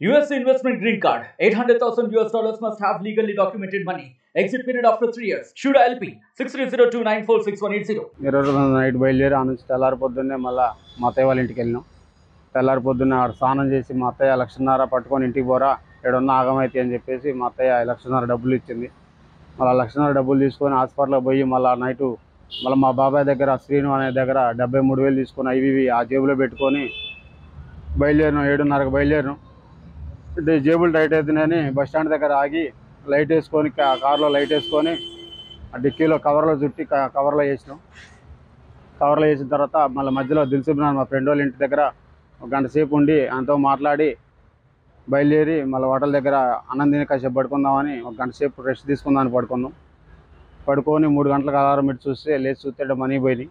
US investment green card. $800,000 must have legally documented money. Exit period after 3 years. Shuda LP 6302946180. ఈరోజు night బయలుదేరి ఆ నుంచి తెల్లారి పొద్దున్నే మళ్ళీ మా అత్తయ్య వాళ్ళ ఇంటికి వెళ్ళినాం. తెల్లారి పొద్దున్నే ఆడ స్నానం చేసి మా అత్తయ్య 1,00,000 పట్టుకొని ఇంటికి పోరా ఏడన్నా ఆగమైతే అని చెప్పేసి మా అత్తయ్య 1,00,000 డబ్బులు ఇచ్చింది. మళ్ళీ 1,00,000 డబ్బులు తీసుకొని హాస్పిటల్కి పోయి మళ్ళీ నైటు మళ్ళీ మా బాబాయ్ దగ్గర శ్రీను అనే దగ్గర 73,000 తీసుకొని అవి ఆ జేబులో పెట్టుకొని బయలుదేరినాం. 7:30కి బయలుదేరినాం. అంటే జేబులు టైట్ అవుతున్నాయని బస్ స్టాండ్ దగ్గర ఆగి లైట్ వేసుకొని కార్లో లైట్ వేసుకొని ఆ డిక్కీలో కవర్లో చుట్టి కవర్లో వేసినాం. కవర్లో వేసిన తర్వాత మళ్ళీ మధ్యలో దిల్సుబ్నాన్ మా ఫ్రెండ్ వాళ్ళ ఇంటి దగ్గర 1 గంట సేపు ఉండి ఆయనతో మాట్లాడి బయలుదేరి మళ్ళీ హోటల్ దగ్గర అన్నం తిని కాసేపు పడుకుందామని 1 గంట సేపు రెస్ట్ తీసుకుందామని పడుకున్నాం. పడుకొని 3 గంటలకు అలారం పెట్టి చూస్తే లేచి చూస్తే మనీ పోయినాయి.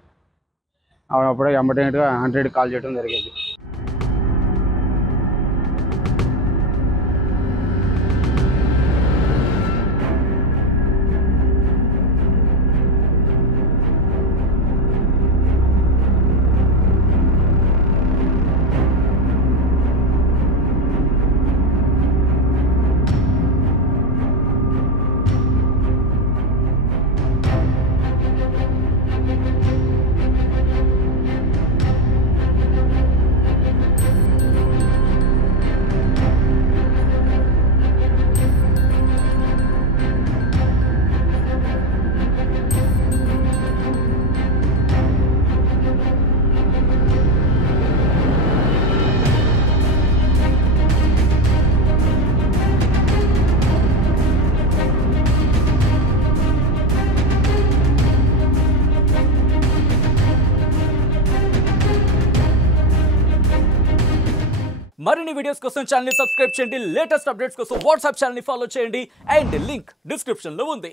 అప్పుడే ఇమ్మీడియట్గా 100 కాల్ చేయడం జరిగింది. మరిన్ని వీడియోస్ కోసం ఛానల్ ని సబ్స్క్రైబ్ చేయండి. లేటెస్ట్ అప్డేట్స్ కోసం వాట్సాప్ ఛానల్ ని ఫాలో చేయండి. అండ్ లింక్ డిస్క్రిప్షన్ లో ఉంది.